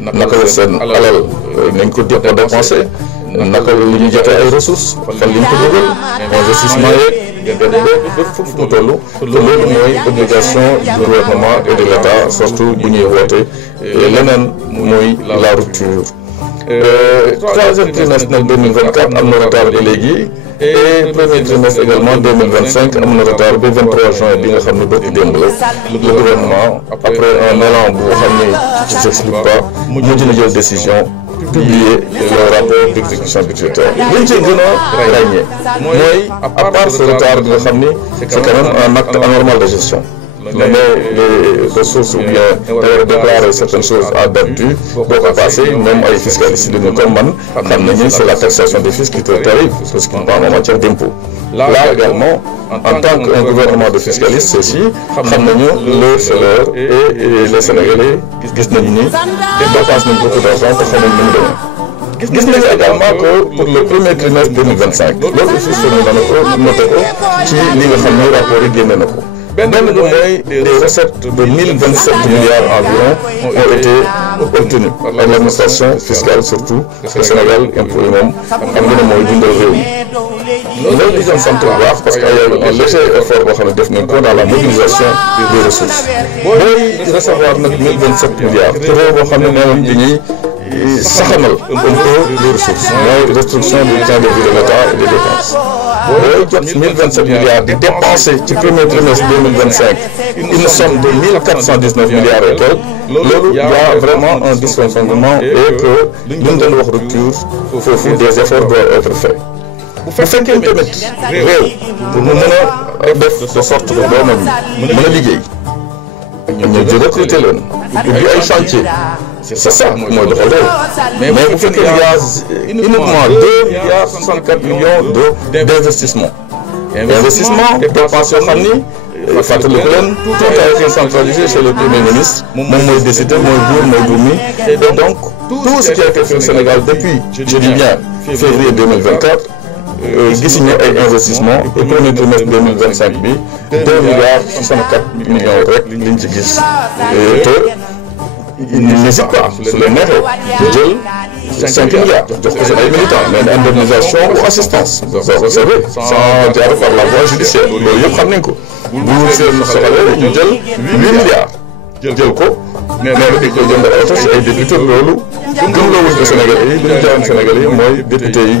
naka la seen alal nañ ko dépensé naka la ñu jotee ay ressources fan lañ ko dugal investissement yeeg bépp fu mu toll te loolu mooy obligation du gouvernement et de l'État surtout bu ñuy woote leneen mooy la rupture. Troisième trimestre nag 2024 am na retard ba léegi et premier trimestre également 2025 am na retard ba 23 juin bi nga xam ne bëgg démb la le gouvernement après un élan bu xam ne qui ne s'explique pas mujj na jël décision publier le rapport d'exécution budgétaire liñ ci gën a ràññee mooy à part ce retard bi nga xam ni c'est quand même un acte anormal de gestion. Mais les ressources ou bien d'ailleurs déclarer certaines choses à date due boo ko passé même ay fiscalistes yi comme man xam nañu c'est la taxation des fiscs qui te tarif parce qu'ils parlent en matière d'impôt. Là également en tant qu'un gouvernement de fiscalistes ceci xam nañu leur salaire et les Sénégalais gis nañu ni dépensent nañu beaucoup d'argent te xamuñ ni mu demee. Gis nañu également que pour le premier trimestre 2025 loolu aussi sori na ko noté ko ci li nga xam ne rapport yi génne na ko. benn bi mooy des recettes de 1027 milliards environ ont été obtenues par l'administration fiscale surtout le Sénégal impôt yi moom xam nga ne mooy dundal réew mi loolu di leen sant bu baax parce que y a un léger effort boo xam ne def nañ ko dans la mobilisation des ressources booy recevoir nag 1027 milliards te réew boo xam ne nee nañ dañuy saxamal un peu les ressources mooy restriction du train de vie de l'État et des dépenses booy jot 1027 milliards di dépenser ci premier trimestre 2025 une somme de 1419 milliards et quelques loolu y a vraiment un dysfonctionnement et que li ñu doon wax rupture foofu des efforts doivent être faits bu fekkee tamit réew pour mu mën a def de sorte que doomam mën a liggéey ñu recruter leen ubbi ay chantier c'est ça mooy doxal réew mais bu fekkee il y a uniquement 2 milliards 64 millions d'investissement dépenses yoo xam ni fàttaliku leen tout a été centralisé chez le premier ministre moom mooy décider mooy buur mooy buur mi et donc tout ce qui a été fait au Sénégal depuis je dis bien février 2024 gisuñu ay investissement et premier trimestre 2025 bi 2 milliards 64 millions rek liñ ci gis te il n'hésite pas su leen neexee jël 5 milliards jox ko seen ay militants mais indemnisation ou assistance vous savez sans jaar par la voie judiciaire loolu yëpp xam nañ ko bu seen soxalee ñu jël 8 milliards jël ko mais di ko jënd oto ci ay député loolu gëmloo wuñ ko Sénégalais yi li ñu jaaroon Sénégalais yi mooy député yi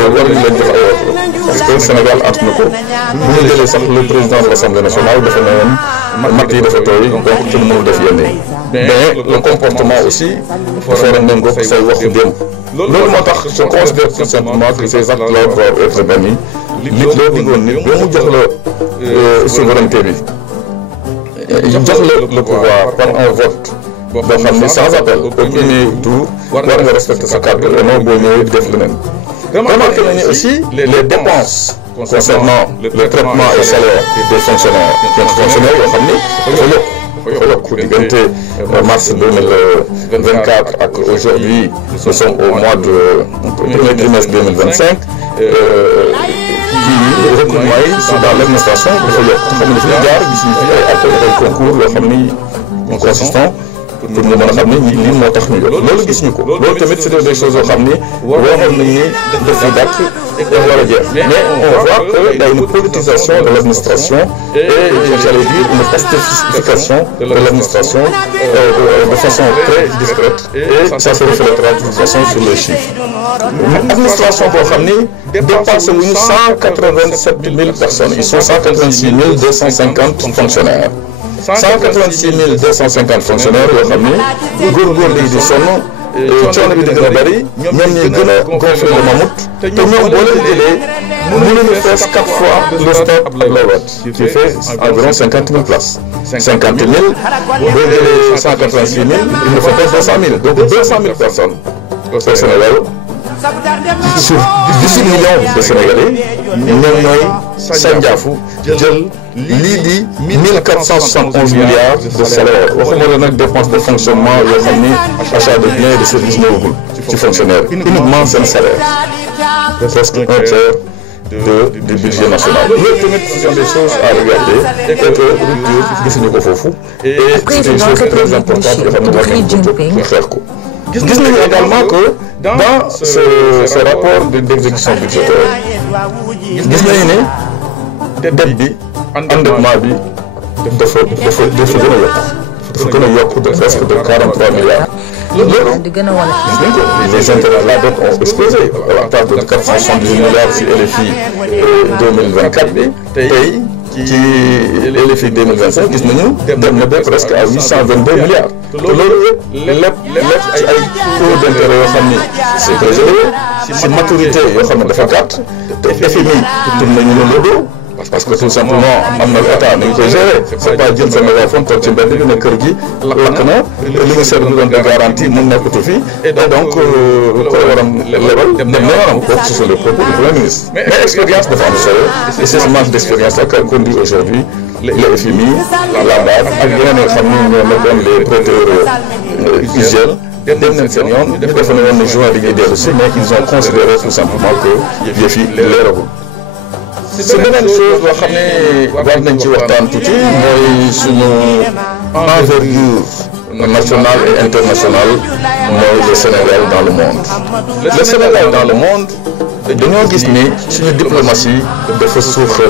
war nañ leen jox ay oto parce que Sénégal at na ko bu ñu jëlee sax le président de l'Assemblée nationale dafa ne woon matt yi dafa tooy donc kenn mënul def yenn yi mais le comportement aussi dafa war a méngoo ak say waxu démb loolu moo tax je considère tout simplement que ces actes-là doivent être bannis nit loo diggoon nit ba mu jox la souveraineté bi jox la le pouvoir par un vote boo xam ni sans appel au premier tour war nga respecter sa carte et non boo ñëwee def leneen. Remarquez nañu aussi les dépenses concernant le traitement et salaire des fonctionnaires yoo xam ni dafa yokk diggante mars 2024 ak aujourd'hui nous sommes au mois de premier trimestre 2025 recrutement yi dans l'administration dafa yokk xam ne fi ñu jaar gis ñu fi ay appels ay concours yoo xam ni consistant pour ñu mën a xam ni lii moo tax ñu yokk loolu gis ñu ko loolu tamit c'est des choses yoo xam ni waxoon nañ ni daf fi dàkk war a jeex mais on voit que y a une politisation de l'administration et j'allais dire une pastification de l'administration de façon très discrète et ça se reflètera de toute façon sur les chiffres administration boo xam ni dépassé wuñu 187 000 personnes ils sont 186 250 fonctionnaires 186 250 fonctionnaires yoo xam ni góorgóorlu yi di sonn coono bi di gën a bëri ñoom ñi gën a gonfler le mammouth te ñoom boo leen jëlee mënuñu fees 4 fois le stade Abdoulaye Wade qui fait environ 50 000 places 50 000 boo jëlee 186 000 il nous faut 200 000 donc 200 000 personnes au Sénégal sur 18 millions de Sénégalais ñoom ñooy sànjaafu jël lii di 1471 milliards de salaire waxuma la nag dépense de fonctionnement yoo xam ni achat de biens et de services ñëwagul ci fonctionnaire uniquement seen salaire presque un tiers du budget national loolu tamit ce sont des choses à regarder et que rupture gisuñu ko foofu et c'est une chose très importante yoo xam ne war nañ ko jóg xeex ko gis nañu également que dans ce rapport d'exécution budgétaire gis nañu ne dette bi endettement bi dafa gën a yokk de presque de 43 milliards. loolu di gën a wane. gis nañ ko les intérêts de la dette ont explosé à partir de 478 milliards ci LFI 2024 bi tey ci LFI 2025 gis nañu dem na ba presque à 822 milliards. te loolu lépp ci ay taux d'intérêt yoo xam ni c'est très élevé ci maturité yoo xam ne dafa gàtt te FMI tur nañu le dos. parce que tout simplement am na état ni ñu koy gérer c'est pas jël sa mégaphone toog ci mbedd bi ne kër gi lakk na li nga seetlu doon de garantie mu nekkatu fi et donc ko waram lebal dem na waram kooku ce sont les propos du Premier ministre. mais expérience dafa am solo et c'est ce manque d'expérience là qu'on dit aujourd'hui le FMI la BAD ak yeneen yi nga xam ni ñoo nekkoon les prêteurs usuels dem nañ seen yoon ñu defe ne woon ne juin dañuy dellu si mais ils ont considéré tout simplement que yëf yi leeragul. c'est beneen chose boo xam ne war nañ ci waxtaan tuuti mooy suñu envergure nationale et internationale mooy le Sénégal dans le monde. le Sénégal dans le monde dañoo gis ni suñu diplomatie dafa suuxee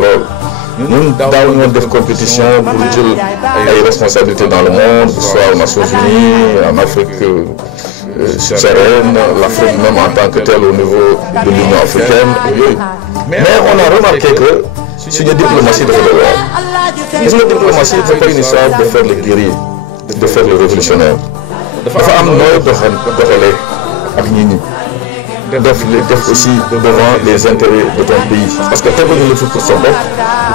lool. ñun daaw ñoo def compétition pour jël ay responsabilités dans le monde soit aux Nations Unies en Afrique subsaharienne, l'Afrique même en tant que telle au niveau de l'Union africaine. Mais on a remarqué que suñu diplomatie dafa doy waar. gis nga diplomatie c'est pas une histoire de faire les guerriers, de faire les révolutionnaires. dafa am nooy doxalee ak nit ñi. def aussi devant les intérêts de ton pays parce que teguñu la fi pour sa bopp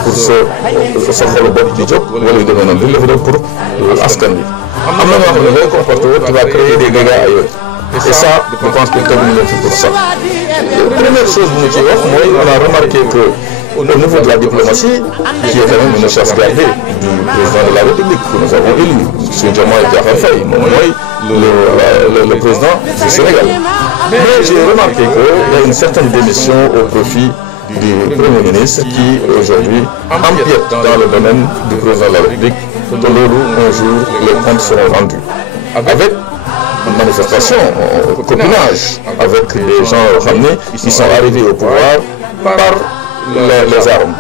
pour sa xolu bopp di jóg wala yu demee noonu dañu la fi def pour askan bi. am na ñoo xam ne looy comporté tu vas créer des dégâts ailleurs et ça je pense que teguñu leen fi pour ça. Première chose bu ñu ci wax mooy on a remarqué que au niveau de la diplomatie qui est quand même une chasse gardée du président de la République que nous avons élu monsieur Diomaye Diakhar Faye moom mooy le président du Sénégal. Mais j'ai remarqué qu'il y a une certaine démission au profit du Premier ministre qui aujourd'hui empiète dans le domaine du président de la République. De loolu un jour les comptes seront rendus avec une manifestation, copinage avec des gens ramenés qui sont arrivés au pouvoir par les armes,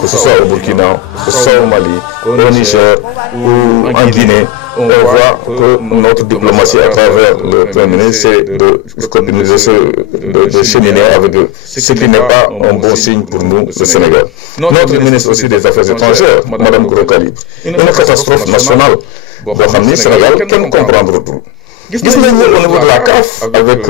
que ce soit au Burkina, que ce soit au Mali, au Niger ou en Guinée. On voit que notre diplomatie à travers le Premier ministre c'est de copiniser, de cheminer avec eux, ce qui n'est pas un bon signe pour nous, le Sénégal. Notre ministre aussi des Affaires étrangères, Madame Gros Calibre, une catastrophe nationale boo xam ni Sénégal kenn comprendre tout. Gis nañu au niveau de la CAF avec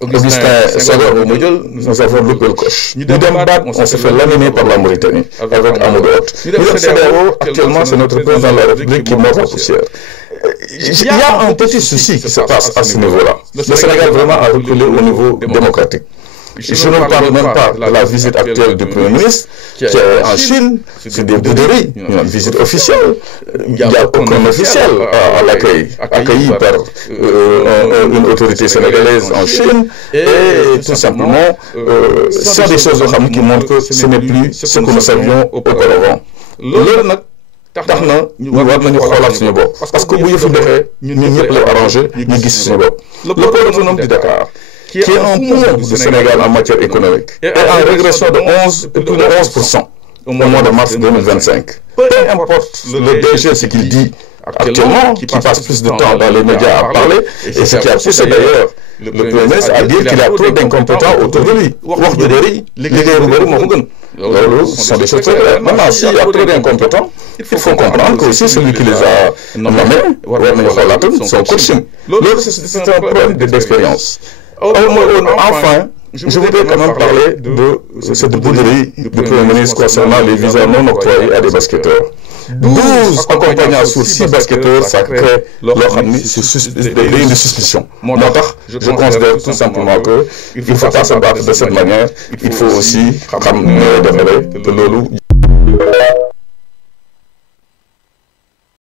Augustin Senghor bu Madial, nous avons loupé le coche. Ñu dem BAD, on s'est fait laminer par la Mauritanie avec Amadou Hott. Ñu dem CEDEAO, actuellement c'est notre président de la République qui mord la poussière. Il y a un petit souci qui se passe à ce niveau-là. Le Sénégal vraiment a reculé au niveau démocratique. Je ne parle même pas de la visite actuelle du Premier ministre qui est en Chine, c'est des bouderies, une visite officielle. Il n'y a aucun officiel à l'accueil, accueilli par une autorité sénégalaise en Chine. Et tout simplement, ce sont des choses qui montrent que ce n'est plus ce que nous savions auparavant. Loolu nag tax na war nañu xoolaat suñu bopp parce que bu yëfu doxee ñun ñëpp lay arrangé ñu gis suñu bopp. Le port autonome du Dakar, qui est un poumon du Sénégal en matière économique, est en régression de 11% au mois de mars 2025. Peu importe le DG ce qu'il dit actuellement, qui passe plus de temps dans les médias à parler, et ce qui a poussé d'ailleurs le Premier ministre à dire qu'il y a trop d'incompétents autour de lui. Wax ju bëri liggéey bu bëri moo ko gën. Loolu ce sont des choses très claires. Maintenant, s'il y a trop d'incompétents, il faut comprendre que aussi celui qui les a nommés war nañu xoolaatam son coaching. Loolu c'est un problème d'expérience. Enfin, je voudrais quand même parler de cette bouderie du Premier ministre concernant les visas non octroyés à des basketteurs. 12 accompagnants sur 6 basketteurs, ça crée une suspicion. Moo tax je considère tout simplement que il ne faut pas se battre de cette manière, il faut aussi xam ne demee te loolu